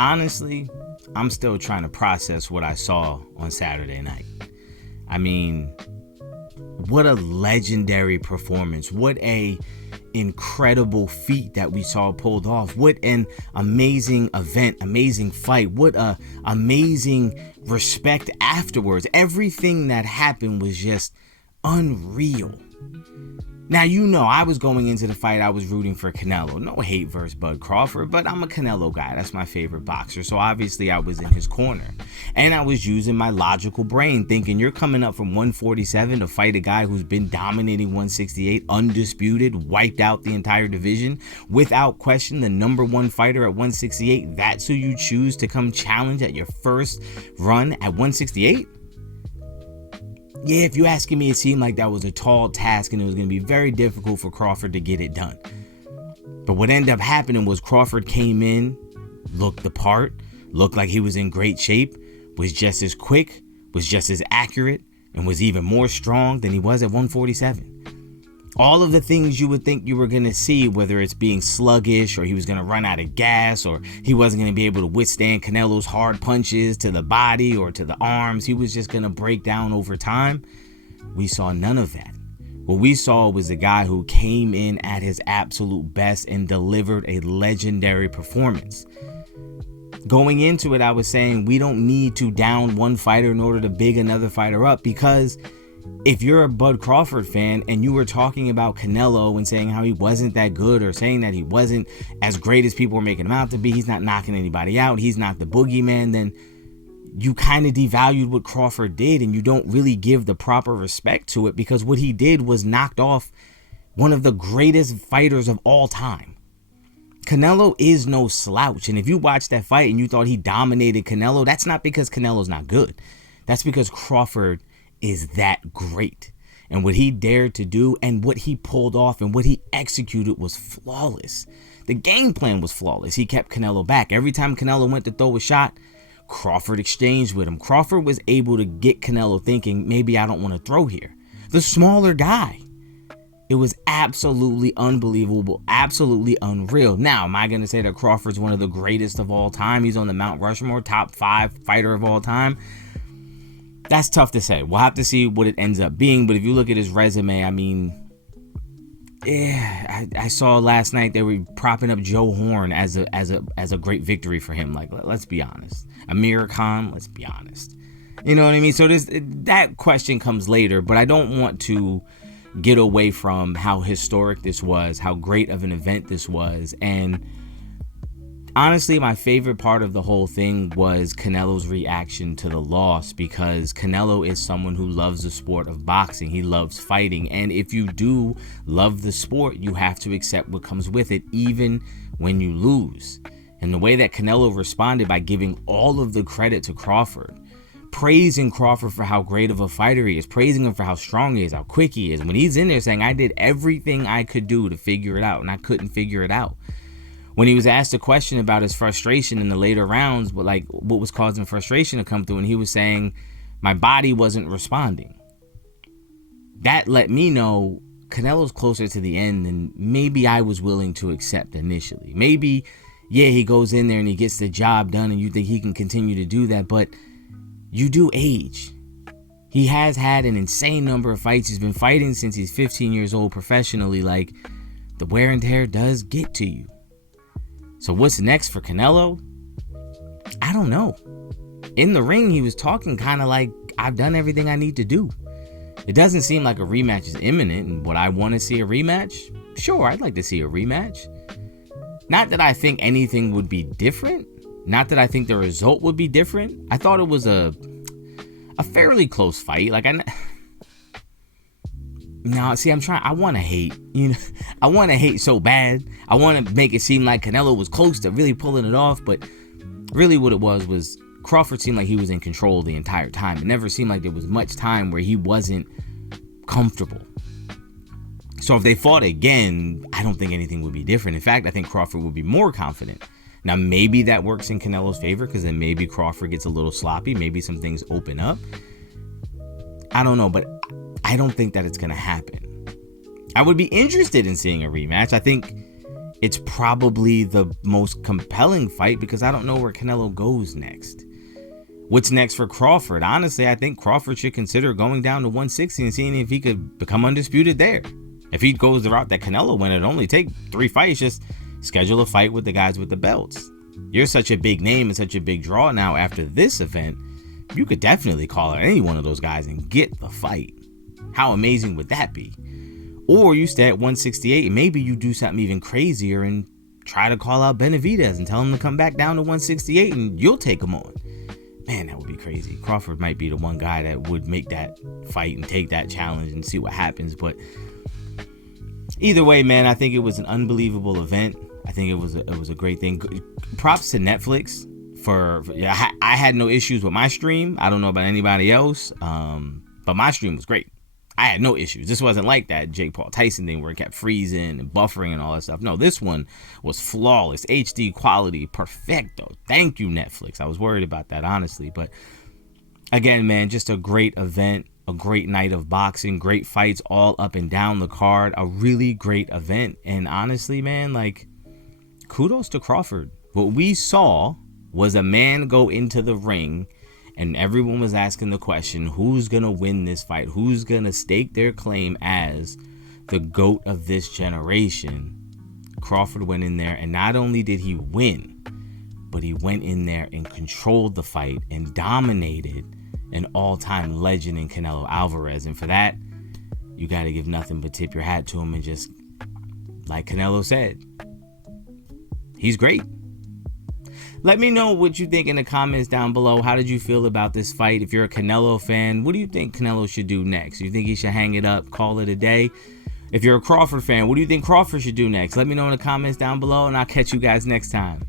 honestly, I'm still trying to process what I saw on Saturday night. I mean, what a legendary performance. What a incredible feat that we saw pulled off. What an amazing event, amazing fight. What a amazing respect afterwards. Everything that happened was just unreal. Now, I was going into the fight, I was rooting for Canelo. No hate versus Bud Crawford, but I'm a Canelo guy. That's my favorite boxer. So obviously I was in his corner. And I was using my logical brain thinking, you're coming up from 147 to fight a guy who's been dominating 168, undisputed, wiped out the entire division. Without question, the number one fighter at 168. That's who you choose to come challenge at your first run at 168? Yeah, if you're asking me, it seemed like that was a tall task and it was going to be very difficult for Crawford to get it done. But what ended up happening was Crawford came in, looked the part, looked like he was in great shape, was just as quick, was just as accurate, and was even more strong than he was at 147. All of the things you would think you were going to see, whether it's being sluggish or he was going to run out of gas or he wasn't going to be able to withstand Canelo's hard punches to the body or to the arms, he was just going to break down over time. We saw none of that. What we saw was a guy who came in at his absolute best and delivered a legendary performance. Going into it, I was saying we don't need to down one fighter in order to big another fighter up, because if you're a Bud Crawford fan and you were talking about Canelo and saying how he wasn't that good or saying that he wasn't as great as people were making him out to be, he's not knocking anybody out, he's not the boogeyman, then you kind of devalued what Crawford did and you don't really give the proper respect to it, because what he did was knocked off one of the greatest fighters of all time. Canelo is no slouch, and if you watched that fight and you thought he dominated Canelo, that's not because Canelo's not good. That's because Crawford is that great. And what he dared to do and what he pulled off and what he executed was flawless. The game plan was flawless. He kept Canelo back. Every time Canelo went to throw a shot, Crawford exchanged with him. Crawford was able to get Canelo thinking, maybe I don't want to throw here. The smaller guy. It was absolutely unbelievable, absolutely unreal. Now, am I going to say that Crawford's one of the greatest of all time? He's on the Mount Rushmore, top 5 fighter of all time. That's tough to say. We'll have to see what it ends up being. But if you look at his resume, I mean, yeah, I saw last night they were propping up Joe Horn as a great victory for him. Like, let's be honest. Amir Khan, let's be honest. You know what I mean? So that question comes later, but I don't want to get away from how historic this was, how great of an event this was. And honestly, my favorite part of the whole thing was Canelo's reaction to the loss, because Canelo is someone who loves the sport of boxing. He loves fighting. And if you do love the sport, you have to accept what comes with it, even when you lose. And the way that Canelo responded by giving all of the credit to Crawford, praising Crawford for how great of a fighter he is, praising him for how strong he is, how quick he is, when he's in there saying, I did everything I could do to figure it out and I couldn't figure it out. When he was asked a question about his frustration in the later rounds, but like what was causing frustration to come through, and he was saying, my body wasn't responding. That let me know Canelo's closer to the end than maybe I was willing to accept initially. Maybe, yeah, he goes in there and he gets the job done and you think he can continue to do that, but you do age. He has had an insane number of fights. He's been fighting since he's 15 years old professionally. Like, the wear and tear does get to you. So what's next for Canelo? I don't know. In the ring, he was talking kind of like, I've done everything I need to do. It doesn't seem like a rematch is imminent. And would I want to see a rematch? Sure, I'd like to see a rematch. Not that I think anything would be different. Not that I think the result would be different. I thought it was a fairly close fight. Like, I want to hate, I want to hate so bad. I want to make it seem like Canelo was close to really pulling it off, but really what it was Crawford seemed like he was in control the entire time. It never seemed like there was much time where he wasn't comfortable. So if they fought again, I don't think anything would be different. In fact, I think Crawford would be more confident. Now, maybe that works in Canelo's favor, because then maybe Crawford gets a little sloppy. Maybe some things open up. I don't know, but I don't think that it's going to happen. I would be interested in seeing a rematch. I think it's probably the most compelling fight because I don't know where Canelo goes next. What's next for Crawford? Honestly, I think Crawford should consider going down to 160 and seeing if he could become undisputed there. If he goes the route that Canelo went, it'd only take 3 fights. Just schedule a fight with the guys with the belts. You're such a big name and such a big draw now after this event. You could definitely call out any one of those guys and get the fight. How amazing would that be? Or you stay at 168 and maybe you do something even crazier and try to call out Benavidez and tell him to come back down to 168 and you'll take him on. Man, that would be crazy. Crawford might be the one guy that would make that fight and take that challenge and see what happens. But either way, man, I think it was an unbelievable event. I think it was a great thing. Props to Netflix for I had no issues with my stream. I don't know about anybody else, but my stream was great. I had no issues. This wasn't like that Jake Paul Tyson thing where it kept freezing and buffering and all that stuff. No, this one was flawless, HD quality, perfecto. Thank you, Netflix. I was worried about that, honestly. But again, man, just a great event, a great night of boxing, great fights all up and down the card, a really great event. And honestly, man, like, kudos to Crawford. What we saw was a man go into the ring and everyone was asking the question, who's going to win this fight? Who's going to stake their claim as the GOAT of this generation? Crawford went in there, and not only did he win, but he went in there and controlled the fight and dominated an all-time legend in Canelo Alvarez. And for that, you got to give nothing but tip your hat to him and just, like Canelo said, he's great. Let me know what you think in the comments down below. How did you feel about this fight? If you're a Canelo fan, what do you think Canelo should do next? You think he should hang it up, call it a day? If you're a Crawford fan, what do you think Crawford should do next? Let me know in the comments down below, and I'll catch you guys next time.